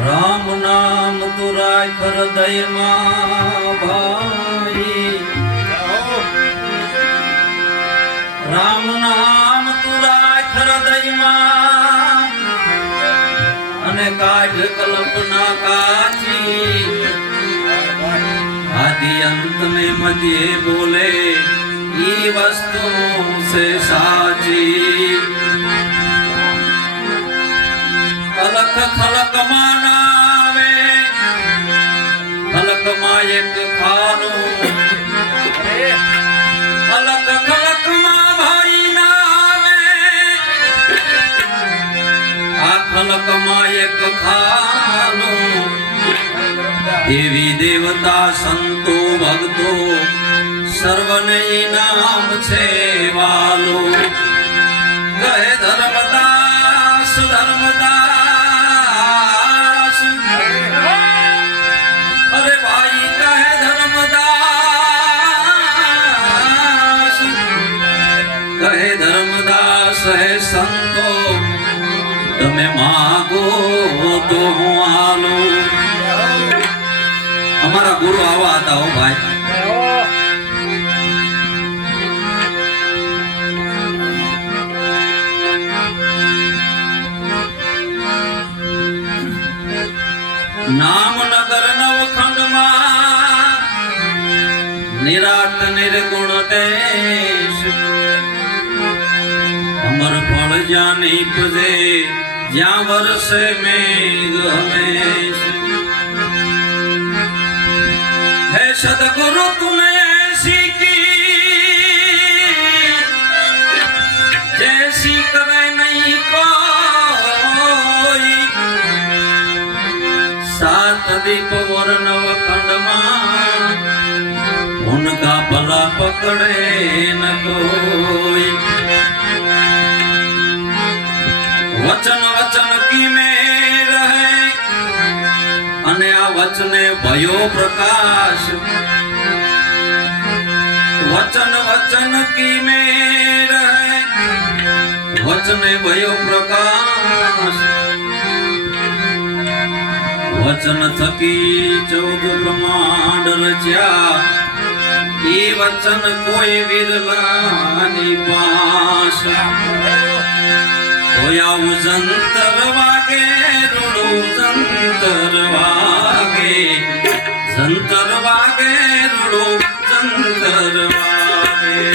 राम नाम तू राख हृदय में भाई, राम नाम तू राख हृदय में अने काढ़ कल्पना काची, आदि अंत में मध्य बोले ये वस्तु से साची। खलक खलक मानावे खलक मायक खानो, खलक खलक मा भाई नावे आ खलक मायक खानो। देवी देवता संतो भक्तो सर्वने नाम छे वालो। कहे धर्मदास धर्मदास, अरे भाई कहे धर्मदास, कहे धर्मदास है संतो तमे मागो तो हूँ आलो। हमारा गुरु आवा आता हो भाई, नाम नगर नवखंड निराट निर्गुण देश। अमर फल जानी पजे ज्या वर्षे मेघ हमेश। है सदगुरु तुमने ऐसी की जैसी करे नहीं कोई। सात दीप और नवखंड उनका भला पकड़े न कोई। वचन वचन की में रहे अने आ वचने भयो प्रकाश। वचन वचन की में रहे वचने भयो प्रकाश। वचन थकी 14 ब्रह्मांड रच्या, ये वचन कोई विरलानी पास। होया जंतर वागे रुड़ो जंतर वागे, जंतर वागे रुड़ो जंतर वागे।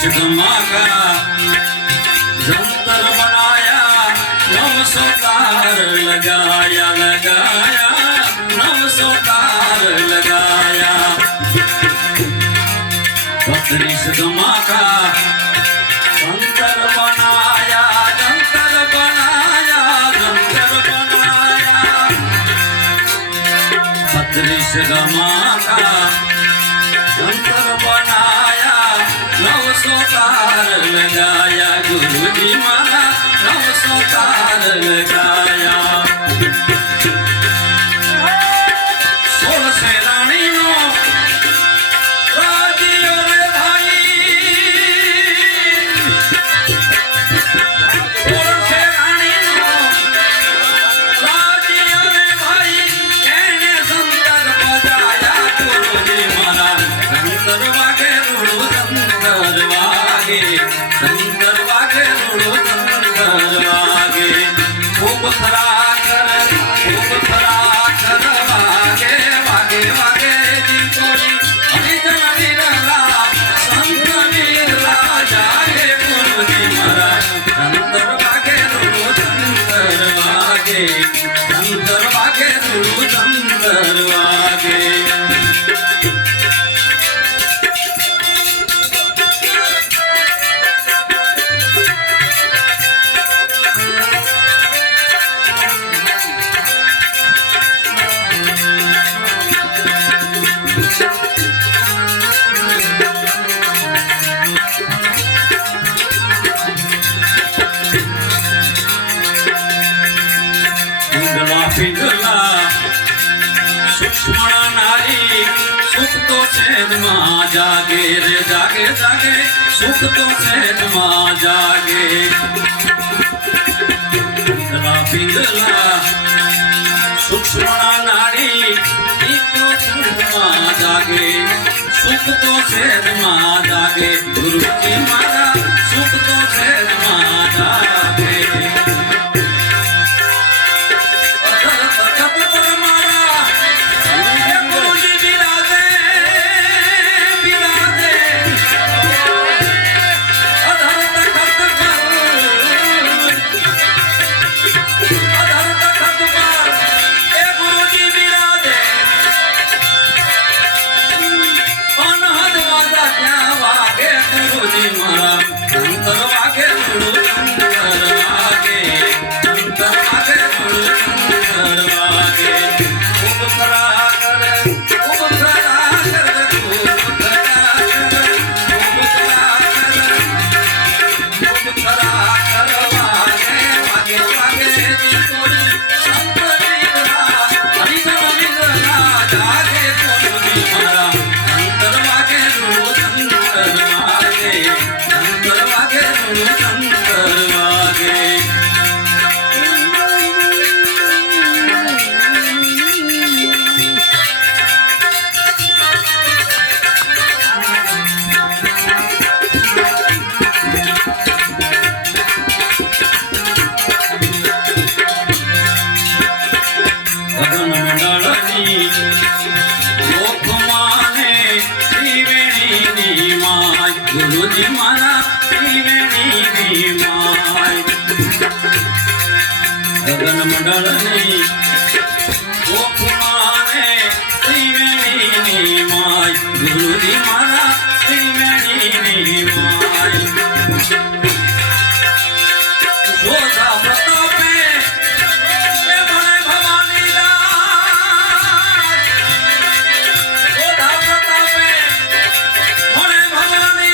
त्रिशगमा का जंतर बनाया 900 तार लगाया लगाया 900 तार लगाया त्रिशगमा का जंतर बनाया जंतर बनाया जंतर बनाया त्रिशगमा का जंतर बनाया 900 तार लगाया गुरुजी मारा 900 तार लगाया 16 से रानी नो राजियो रे भाई 16 से रानी नो राजियो रे भाई एने संतर बजाया गुरुजी मारा संतर वागे रुड़ो संतर वागे रुड़ो संतर वागे खूब खरा कर वागे वागे वागे जी कोई हरिजन विरला संत विरला जागे गुरुजी मारा संतर वागे रुड़ो संतर वागे रुड़ो संतर वागे पिंगला सूक्ष्म नारी सुख तो छेद मां जागे रे जागे जागे सुख तो छेद मां जागे पिंगला सूक्ष्म नारी तो छेद मां जागे सुख तो छेद मां जागे गुरु जी मारा सुख तो छेद मां जागे गुरुजी मारा त्रिवेणी my Gagan Mandal गोकुमारे Triveni my गुरुजी मारा त्रिवेणी माय जोधा प्रतापे भले भवानी जोधा प्रतापे भले भवानी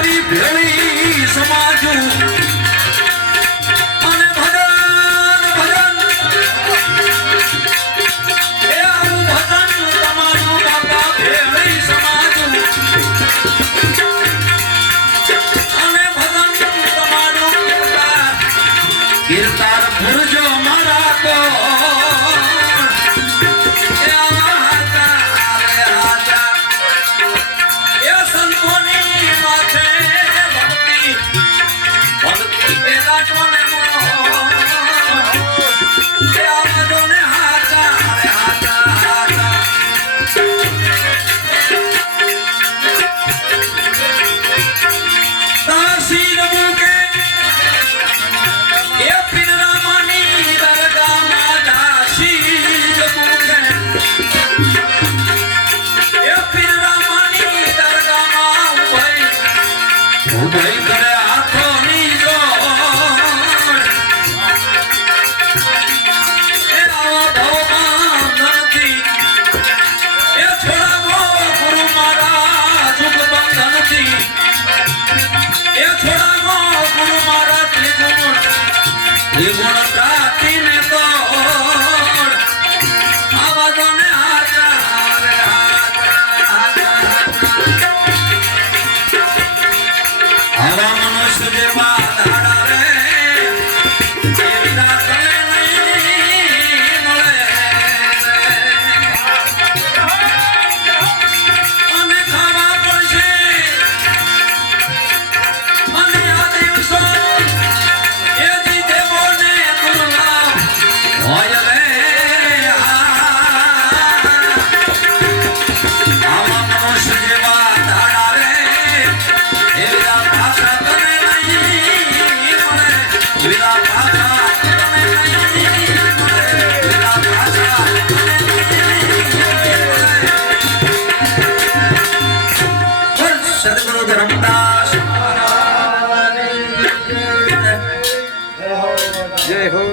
તારી ભેળી સમાજુ અને ભજન ભજન એ આવું ભજન તમારું બાપા ભેળી સમાજુ અને ભજન તમારું કીર્તાર ભરજો મારા કો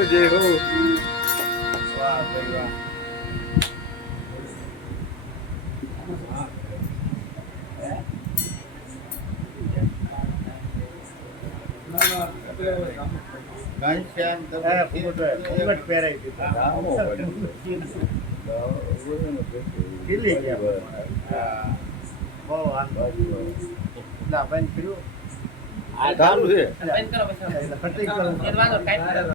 જય હો ઘનશ્યામ તમે પહેરાઈ દીધા કેટલી ગયા બહુ વાંધો એટલે બંધ કર્યું આ ચાલુ છે એટલે ફટી ગયું.